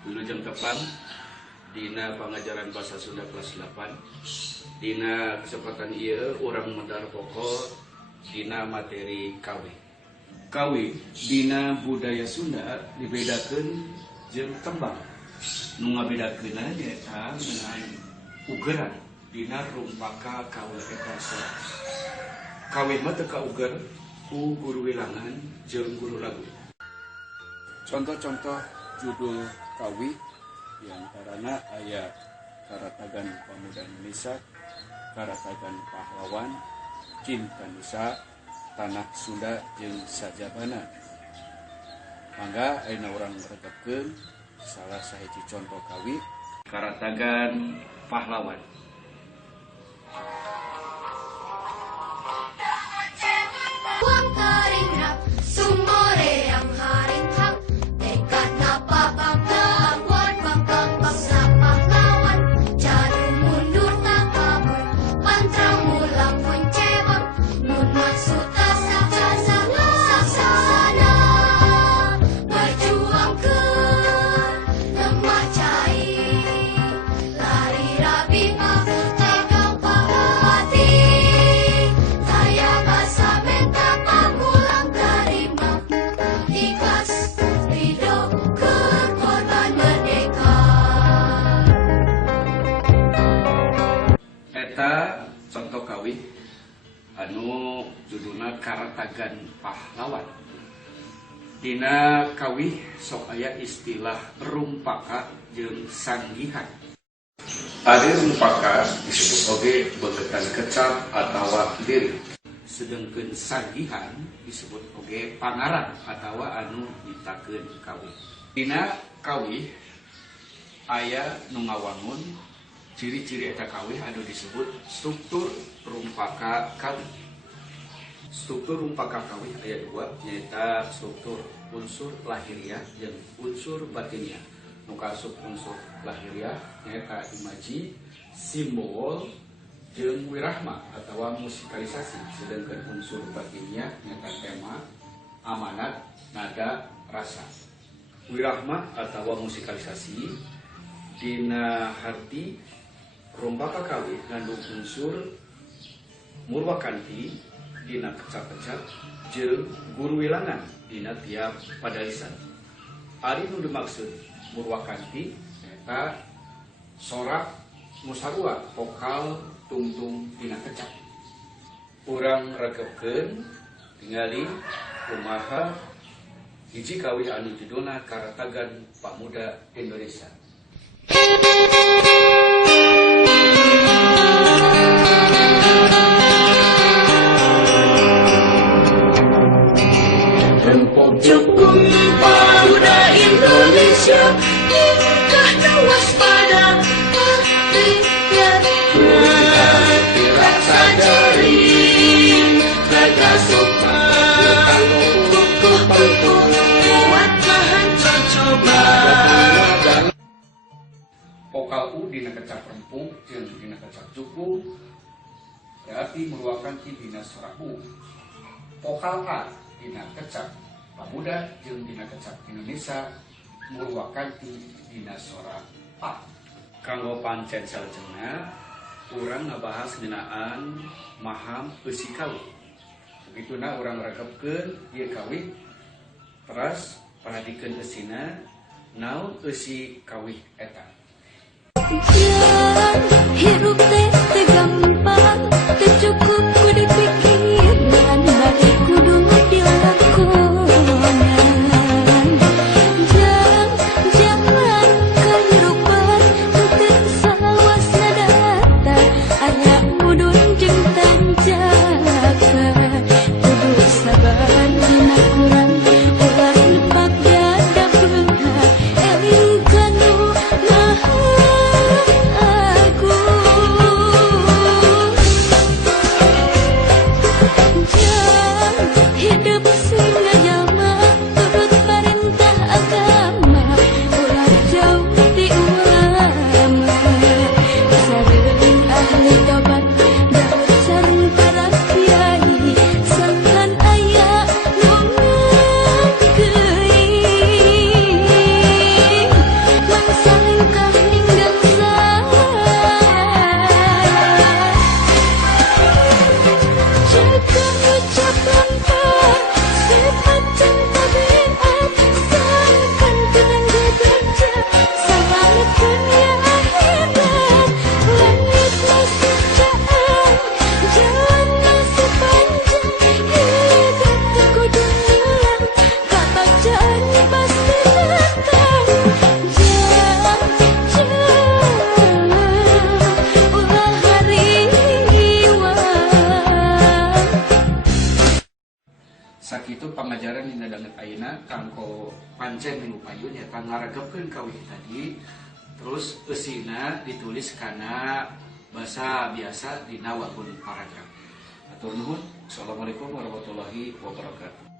Wilujeng Tepang dina pengajaran bahasa Sunda kelas 8. Dina kesempatan ieu urang medar pokok dina materi kawi. Kawi dina budaya Sunda dibedakeun jeung tembang. Nu ngabedakeunna nyaeta dengan ugeran dina rumpaka kawi eta soras. Kawi mah teu kauger ku guru wilangan jeung guru lagu. Contoh-contoh judul kawi diantarana aya Karatagan Pamuda Indonesia, Karatagan Pahlawan, Cinta Nusa, Tanah Sunda jeung Sajabana. Mangga ayeuna urang regepkeun salah sahiji contoh kawi Karatagan Pahlawan. Contoh kawi anu judulna Karatagan Pahlawan. Dina kawi sok aya istilah rumpaka jeung sanggihan. Ari rumpaka disebut oge begetan kecap atawa diri. Sedengkeun sanggihan disebut oge pangaran atawa anu ditakeun kawi. Dina kawi aya nu ngawangun ciri-ciri eta kawi anu disebut struktur rumpaka kawi. Struktur rumpaka kawi aya dua, nyaeta struktur unsur lahiriah jeung unsur batiniah. Nu kaasup unsur lahiriah nyaeta imaji, simbol jeung wirahma atawa musikalisasi. Sedangkan unsur batiniah nyaeta tema, amanat, nada, rasa. Wirahma atawa musikalisasi dina harti rumpaka kawi ngandung unsur murwakanti dina kecap-kecap jeung guru wilangan dina tiap padalisan. Ari nu dimaksud murwakanti eta sorak musarua vokal tungtung dina kecap. Urang regepkeun tingali kumaha hiji kawi anu judulna Karatagan Pamuda Indonesia. Jukung Pamuda Indonesia, nikahnya waspada, rasa jari, raga sopan, kukuh, kuat tahan coba. Vokal U dina kecap rempung jeung dina kecap cukup berarti merupakan dina sorak U. Vokal A dina kecap Pamuda jeung dina kecap Indonesia merupakan dina sorak A. Kanggo pancen salajengna urang ngabahas ngeunaan maham eusi kawi. Begituna urang regepkeun ieu kawi teras paradikeun eusina naon eusi kawi eta. Hirup teh gampang, teu cukup ku dipikir dan bari kudu dilakonan. Jangan kehirupan teu salawasna datar, aya mudun jeung tanjakan. Kudu sabar dina kurang ulah nepak dada beunghar, eling kanu maha agung. pancen minggu payun ya ngaregepkeun kawih tadi terus eusina ditulis kana bahasa biasa dina wabun paragraf. Atur nuhun. Assalamualaikum warahmatullahi wabarakatuh.